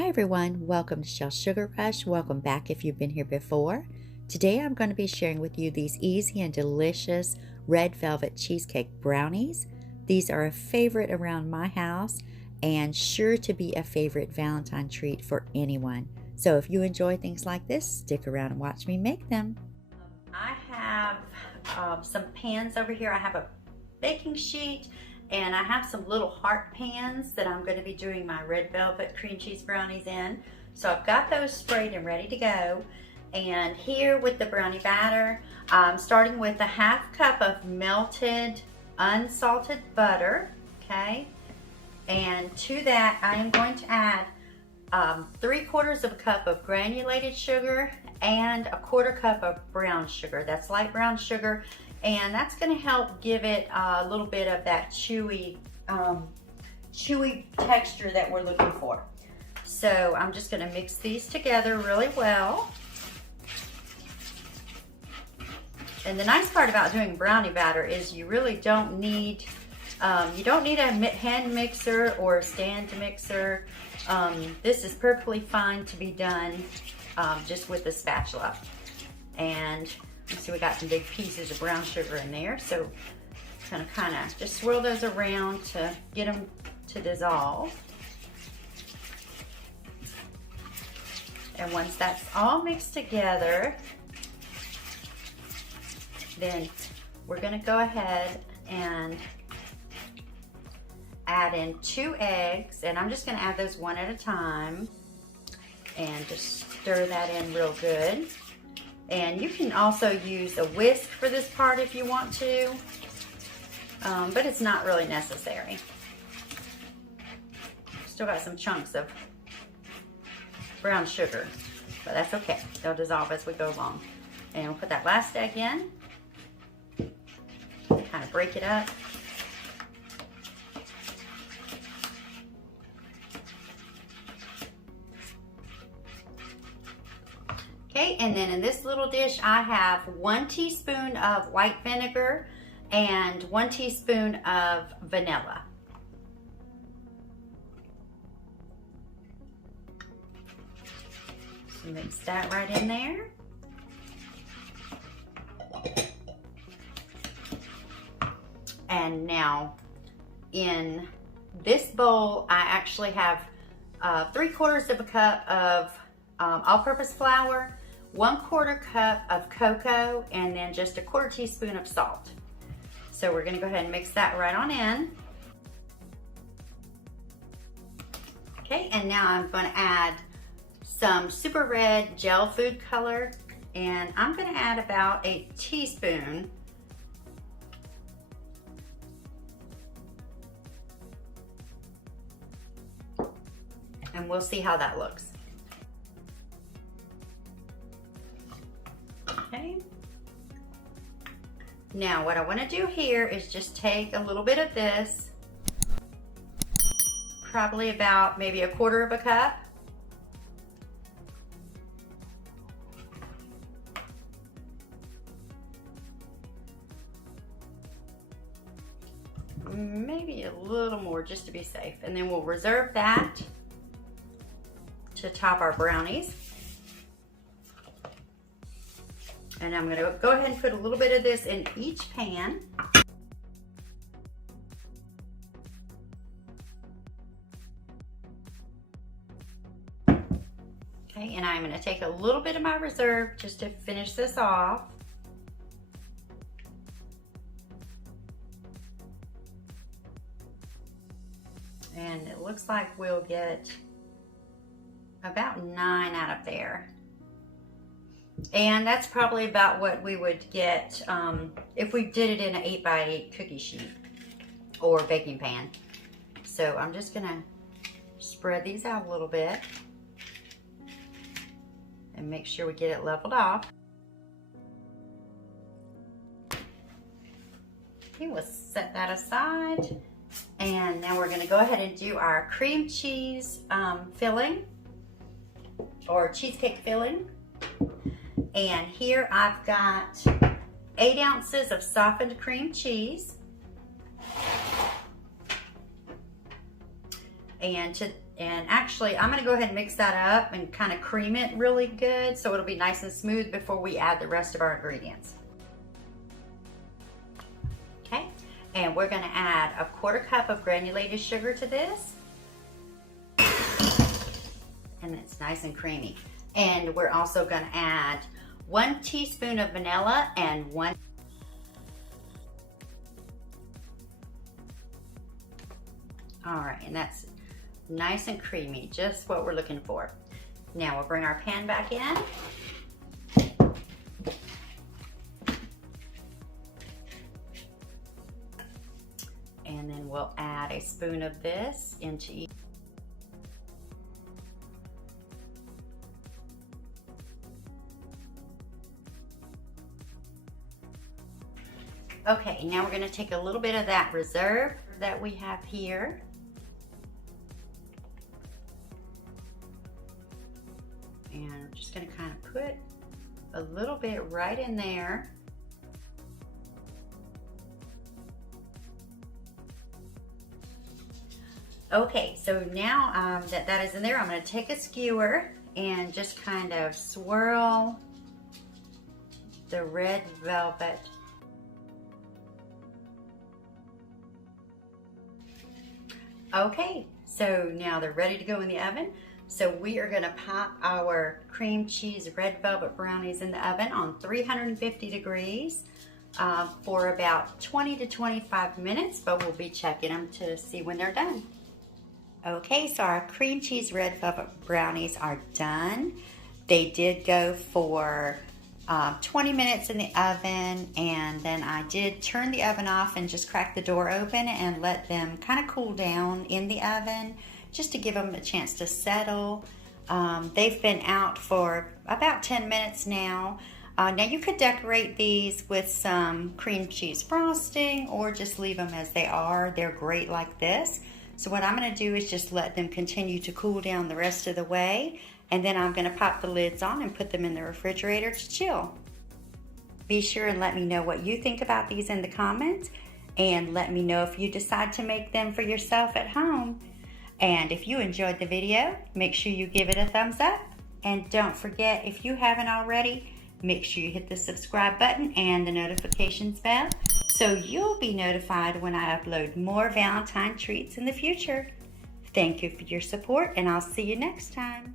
Hi everyone, welcome to Shell Sugar Rush. Welcome back if you've been here before. Today I'm going to be sharing with you these easy and delicious red velvet cheesecake brownies. These are a favorite around my house and sure to be a favorite Valentine treat for anyone. So if you enjoy things like this, stick around and watch me make them. I have some pans over here. I have a baking sheet and I have some little heart pans that I'm going to be doing my red velvet cream cheese brownies in. So I've got those sprayed and ready to go. And here with the brownie batter, I'm starting with a half cup of melted unsalted butter, okay? And to that I am going to add 3/4 of a cup of granulated sugar and a 1/4 cup of brown sugar. That's light brown sugar. And that's going to help give it a little bit of that chewy texture that we're looking for. So I'm just going to mix these together really well. And the nice part about doing brownie batter is you really don't need a hand mixer or a stand mixer. This is perfectly fine to be done just with a spatula. And you see we got some big pieces of brown sugar in there, so I'm gonna kind of just swirl those around to get them to dissolve. And once that's all mixed together, then we're gonna go ahead and add in 2 eggs, and I'm just gonna add those one at a time and just stir that in real good. And you can also use a whisk for this part if you want to, but it's not really necessary. Still got some chunks of brown sugar, but that's okay. They'll dissolve as we go along. And we'll put that last egg in, kind of break it up. Okay, and then in this little dish I have 1 teaspoon of white vinegar and 1 teaspoon of vanilla. So mix that right in there. And now in this bowl I actually have 3/4 of a cup of all-purpose flour, 1/4 cup of cocoa, and then just a 1/4 teaspoon of salt. So we're gonna go ahead and mix that right on in. Okay, and now I'm gonna add some super red gel food color, and I'm gonna add about a teaspoon. And we'll see how that looks. Okay. Now what I want to do here is just take a little bit of this, probably about maybe 1/4 of a cup. Maybe a little more just to be safe. And then we'll reserve that to top our brownies. And I'm gonna go ahead and put a little bit of this in each pan. Okay, and I'm gonna take a little bit of my reserve just to finish this off. And it looks like we'll get about 9 out of there. And that's probably about what we would get if we did it in an 8x8 cookie sheet or baking pan. So I'm just gonna spread these out a little bit and make sure we get it leveled off. Okay, we'll set that aside. And now we're gonna go ahead and do our cream cheese filling or cheesecake filling. And here I've got 8 ounces of softened cream cheese. And And actually, I'm gonna go ahead and mix that up and kind of cream it really good so it'll be nice and smooth before we add the rest of our ingredients. Okay, and we're gonna add a 1/4 cup of granulated sugar to this. And it's nice and creamy. And we're also gonna add 1 teaspoon of vanilla and 1. All right, and that's nice and creamy, just what we're looking for. Now we'll bring our pan back in. And then we'll add a spoon of this into each. Okay, now we're going to take a little bit of that reserve that we have here. And I'm just going to kind of put a little bit right in there. Okay, so now that is in there, I'm going to take a skewer and just kind of swirl the red velvet. Okay, so now they're ready to go in the oven. So we are gonna pop our cream cheese red velvet brownies in the oven on 350 degrees for about 20 to 25 minutes, but we'll be checking them to see when they're done. Okay, so our cream cheese red velvet brownies are done. They did go for 20 minutes in the oven, and then I did turn the oven off and just crack the door open and let them kind of cool down in the oven just to give them a chance to settle. They've been out for about 10 minutes now. Now you could decorate these with some cream cheese frosting or just leave them as they are. They're great like this. So what I'm going to do is just let them continue to cool down the rest of the way, and then I'm going to pop the lids on and put them in the refrigerator to chill. Be sure and let me know what you think about these in the comments, and let me know if you decide to make them for yourself at home. And if you enjoyed the video, make sure you give it a thumbs up. And don't forget, if you haven't already, make sure you hit the subscribe button and the notifications bell so you'll be notified when I upload more Valentine treats in the future. Thank you for your support, and I'll see you next time.